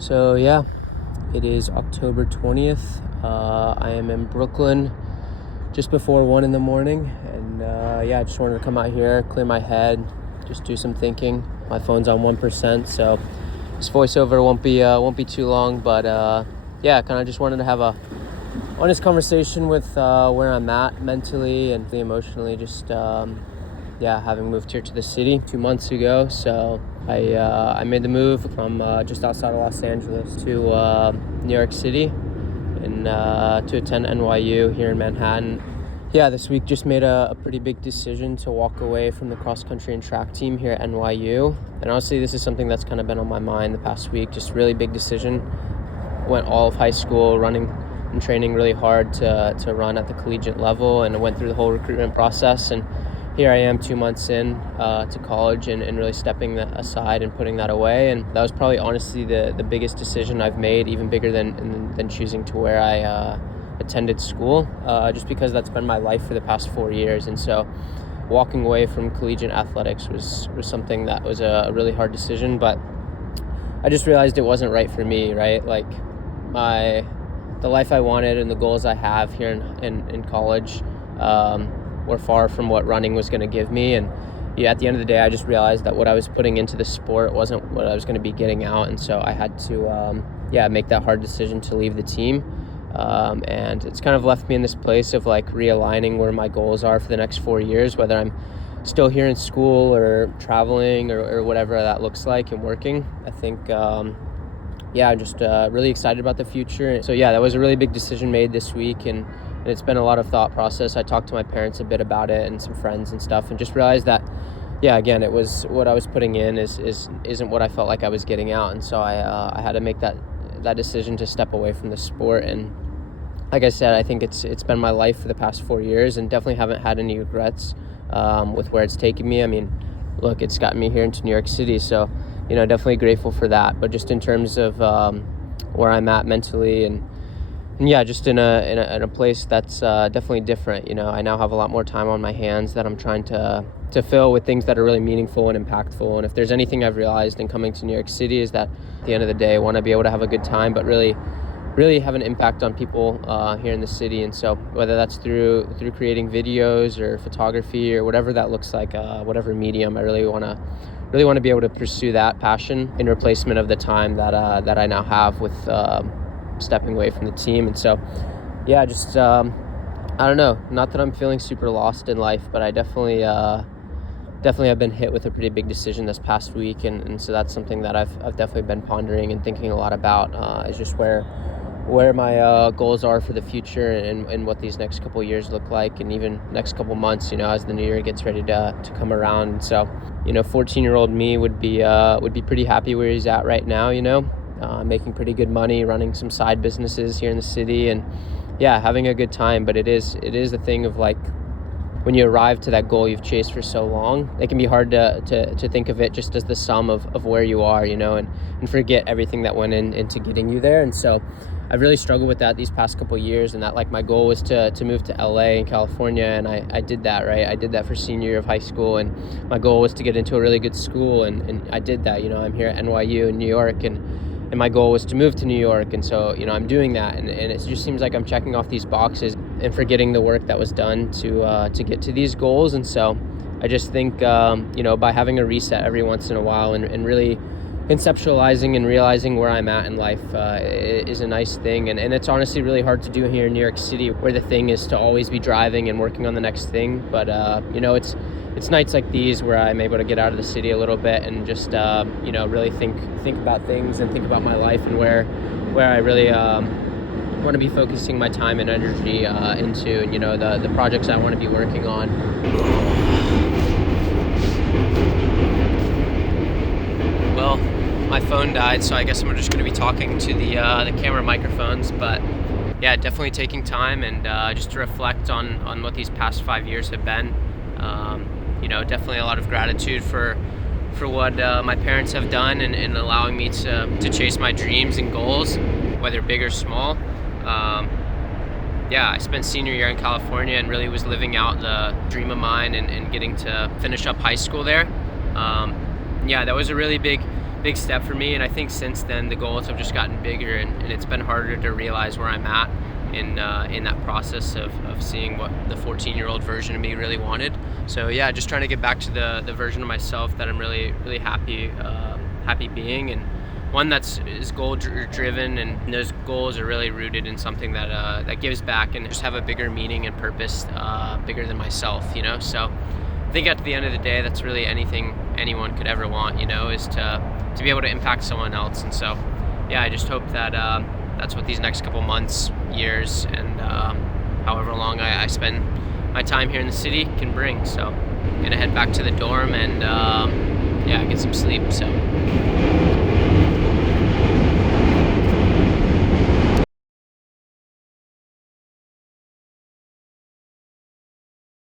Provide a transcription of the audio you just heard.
So yeah, it is October 20th. I am in Brooklyn just before 1 in the morning, and I just wanted to come out here, clear my head, just do some thinking. My phone's on 1%, so this voiceover won't be too long, but kind of just wanted to have a honest conversation with where I'm at mentally and emotionally, just having moved here to the city 2 months ago. So I made the move from just outside of Los Angeles to New York City and to attend NYU here in Manhattan. Yeah, this week just made a pretty big decision to walk away from the cross-country and track team here at NYU. And honestly, this is something that's kind of been on my mind the past week, just really big decision. Went all of high school running and training really hard to run at the collegiate level, and I went through the whole recruitment process, and here I am 2 months in to college and really stepping that aside and putting that away. And that was probably honestly the biggest decision I've made, even bigger than choosing to where I attended school, just because that's been my life for the past 4 years. And so walking away from collegiate athletics was something that was a really hard decision, but I just realized it wasn't right for me, right? Like the life I wanted and the goals I have here in college were far from what running was going to give me. And at the end of the day, I just realized that what I was putting into the sport wasn't what I was going to be getting out. And so I had to make that hard decision to leave the team. And it's kind of left me in this place of like realigning where my goals are for the next 4 years, whether I'm still here in school or traveling or whatever that looks like and working. I think I'm just really excited about the future. So that was a really big decision made this week, and it's been a lot of thought process. I talked to my parents a bit about it and some friends and stuff, and just realized that again, it was what I was putting in isn't what I felt like I was getting out. And so I had to make that decision to step away from the sport. And like I said, I think it's been my life for the past 4 years, and definitely haven't had any regrets with where it's taken me. I mean, look, it's gotten me here into New York City, so definitely grateful for that. But just in terms of where I'm at mentally and just in a place that's definitely different. I now have a lot more time on my hands that I'm trying to fill with things that are really meaningful and impactful. And if there's anything I've realized in coming to New York City, is that at the end of the day, I want to be able to have a good time, but really have an impact on people here in the city. And so whether that's through creating videos or photography or whatever that looks like, whatever medium, I really want to be able to pursue that passion in replacement of the time that I now have with stepping away from the team. And so I don't know, not that I'm feeling super lost in life, but I definitely have been hit with a pretty big decision this past week, and so that's something that I've definitely been pondering and thinking a lot about, is just where my goals are for the future and what these next couple of years look like, and even next couple months, as the new year gets ready to come around. And so 14-year-old me would be pretty happy where he's at right now, making pretty good money, running some side businesses here in the city, and having a good time. But it is a thing of like, when you arrive to that goal you've chased for so long, it can be hard to think of it just as the sum of where you are, and forget everything that went into getting you there. And so I've really struggled with that these past couple of years, and that like my goal was to move to LA in California, and I did that, right? I did that for senior year of high school, and my goal was to get into a really good school, and I did that. I'm here at NYU in New York, and my goal was to move to New York. And so, I'm doing that, and it just seems like I'm checking off these boxes and forgetting the work that was done to get to these goals. And so I just think, by having a reset every once in a while and really conceptualizing and realizing where I'm at in life is a nice thing. And it's honestly really hard to do here in New York City, where the thing is to always be driving and working on the next thing. But, it's nights like these where I'm able to get out of the city a little bit and just, really think about things and think about my life and where I really want to be focusing my time and energy into, and, the projects I want to be working on. Well, my phone died, so I guess I'm just going to be talking to the camera microphones. But definitely taking time and just to reflect on what these past 5 years have been. Definitely a lot of gratitude for what my parents have done and allowing me to chase my dreams and goals, whether big or small. I spent senior year in California and really was living out the dream of mine and getting to finish up high school there. That was a really big big step for me. And I think since then the goals have just gotten bigger, and it's been harder to realize where I'm at in that process of seeing what the 14-year-old version of me really wanted. So yeah, just trying to get back to the version of myself that I'm really happy being, and one is goal driven, and those goals are really rooted in something that gives back and just have a bigger meaning and purpose, bigger than myself, you know. So I think at the end of the day, that's really anything anyone could ever want, you know, is to be able to impact someone else. And so yeah, I just hope that that's what these next couple months, years, and however long I spend my time here in the city can bring. So I'm gonna head back to the dorm and yeah, get some sleep. So